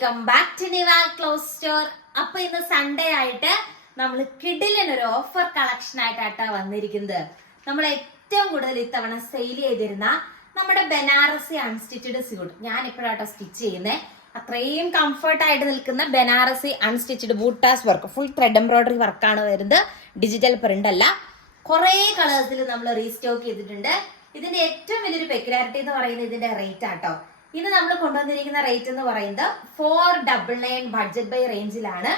Welcome back to Niva cloth store. അപ്പൊ ഇന്ന് Sunday ആയിട്ട് നമ്മൾ കിഡിലിനൊരു ഓഫർ കളക്ഷൻ ആയിട്ടാണ് വന്നിരിക്കുന്നത്. നമ്മൾ ഏറ്റവും കൂടുതൽ ഇത്തവണ സെയിൽ ചെയ്തിരുന്ന നമ്മുടെ ബനാറസി അൺസ്റ്റിച്ചഡ് സ്യൂട്ട് ഞാൻ ഇപ്പോഴാട്ടോ സ്റ്റിച്ച് ചെയ്യുന്നത്. അത്രയും കംഫർട്ട് ആയിട്ട് നിൽക്കുന്ന ബനാറസി അൺസ്റ്റിച്ചഡ് ബൂട്ടാസ് വർക്ക്, ഫുൾ ത്രെഡ് എംബ്രോയിഡറി വർക്കാണ് വരുന്നത്. ഡിജിറ്റൽ പ്രിന്റ് അല്ല. കുറെ കളേഴ്സിൽ നമ്മൾ റീസ്റ്റോക്ക് ചെയ്തിട്ടുണ്ട്. ഇതിന്റെ ഏറ്റവും വലിയൊരു പെക്യുലാരിറ്റി എന്ന് പറയുന്നത് ഇതിന്റെ റേറ്റ് ആട്ടോ. ഇത് നമ്മൾ കൊണ്ടുവന്നിരിക്കുന്ന റേറ്റ് എന്ന് പറയുന്നത് 499 ബഡ്ജറ്റ് ബൈ റേഞ്ചിലാണ്.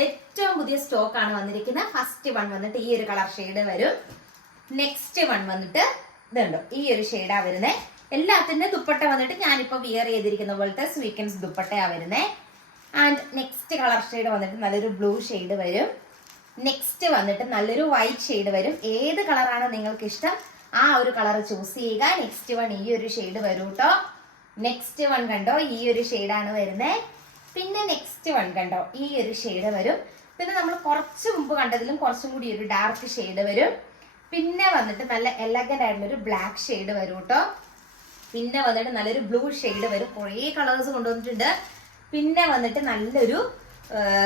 ഏറ്റവും പുതിയ സ്റ്റോക്ക് ആണ് വന്നിരിക്കുന്നത്. ഫസ്റ്റ് വൺ വന്നിട്ട് ഈ ഒരു കളർ ഷെയ്ഡ് വരും. നെക്സ്റ്റ് വൺ വന്നിട്ട് ഇതുണ്ടോ ഈ ഒരു ഷെയ്ഡാ വരുന്നത്. എല്ലാത്തിന്റെ ദുപ്പട്ട വന്നിട്ട് ഞാനിപ്പോ വിയർ ചെയ്തിരിക്കുന്ന പോലത്തെ സ്വീക്കൻസ് ദുപ്പട്ടയാ വരുന്നത്. ആൻഡ് നെക്സ്റ്റ് കളർ ഷെയ്ഡ് വന്നിട്ട് നല്ലൊരു ബ്ലൂ ഷെയ്ഡ് വരും. നെക്സ്റ്റ് വന്നിട്ട് നല്ലൊരു വൈറ്റ് ഷെയ്ഡ് വരും. ഏത് കളറാണ് നിങ്ങൾക്ക് ഇഷ്ടം ആ ഒരു കളർ ചൂസ് ചെയ്യുക. നെക്സ്റ്റ് വൺ ഈ ഒരു ഷെയ്ഡ് വരും കേട്ടോ. നെക്സ്റ്റ് വൺ കണ്ടോ ഈ ഒരു ഷെയ്ഡാണ് വരുന്നത്. പിന്നെ നെക്സ്റ്റ് വൺ കണ്ടോ ഈ ഒരു ഷെയ്ഡ് വരും. പിന്നെ നമ്മൾ കുറച്ച് മുമ്പ് കണ്ടതിലും കുറച്ചും കൂടി ഒരു ഡാർക്ക് ഷെയ്ഡ് വരും. പിന്നെ വന്നിട്ട് നല്ല എലഗന്റ് ആയിട്ടുള്ള ഒരു ബ്ലാക്ക് ഷെയ്ഡ് വരും കേട്ടോ. പിന്നെ വന്നിട്ട് നല്ലൊരു ബ്ലൂ ഷെയ്ഡ് വരും. കുറേ കളേഴ്സ് കൊണ്ടുവന്നിട്ടുണ്ട്. പിന്നെ വന്നിട്ട് നല്ലൊരു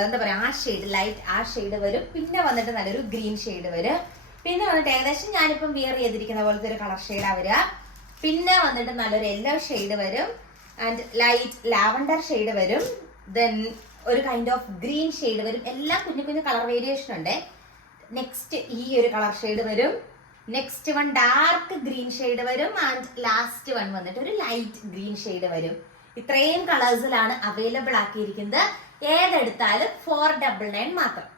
എന്താ പറയാ ആ ഷെയ്ഡ് ലൈറ്റ് ആ ഷെയ്ഡ് വരും. പിന്നെ വന്നിട്ട് നല്ലൊരു ഗ്രീൻ ഷെയ്ഡ് വരും. പിന്നെ വന്നിട്ട് ഏകദേശം ഞാനിപ്പം വിയർ ചെയ്തിരിക്കുന്ന പോലത്തെ ഒരു കളർ ഷെയ്ഡാ വരിക. പിന്നെ വന്നിട്ട് നല്ലൊരു യെല്ലോ ഷെയ്ഡ് വരും. ആൻഡ് ലൈറ്റ് ലാവൻഡർ ഷെയ്ഡ് വരും. ദെൻ ഒരു കൈൻഡ് ഓഫ് ഗ്രീൻ ഷെയ്ഡ് വരും. എല്ലാം കുഞ്ഞു കുഞ്ഞു കളർ വേരിയേഷൻ ഉണ്ട്. നെക്സ്റ്റ് ഈ ഒരു കളർ ഷെയ്ഡ് വരും. Next one dark green shade വരും. ആൻഡ് ലാസ്റ്റ് വൺ വന്നിട്ട് ഒരു ലൈറ്റ് ഗ്രീൻ ഷെയ്ഡ് വരും. ഇത്രയും കളേഴ്സിലാണ് അവൈലബിൾ ആക്കിയിരിക്കുന്നത്. ഏതെടുത്താലും 499 മാത്രം.